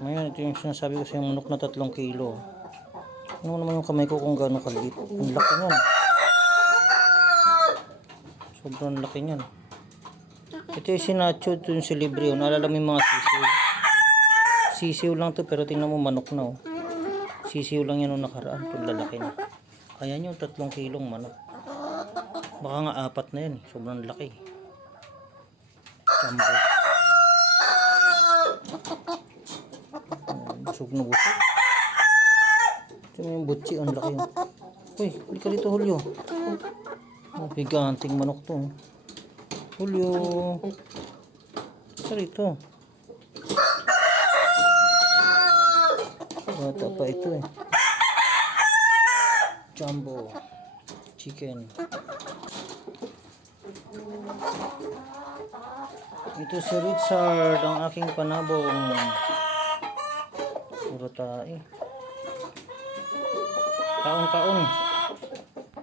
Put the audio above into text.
Ngayon, ito yung sinasabi ko sa yung manok na 3 kilo. Ano naman yung kamay ko kung gaano kaliit. Ang laki niyan. Sobrang laki niyan. Ito yung sinacho, ito yung silibrio. Naalala mo yung mga sisiw. Sisiw lang to pero tingnan mo manok na oh. Sisiw lang yan nung nakaraan. Ito lalaki na. Kaya nyo 3 kilong manok. Baka nga 4 na yan. Sobrang laki. Jumbo. Busog na busog. Ito yung butchi. Ang laki yun. Uy, halika dito Julio. Oh, biganting manok to. Julio. Saan ito? Bata pa ito eh. Jumbo chicken. Ito si Richard, ang aking panabong. Puro tae. Kaon-kaon.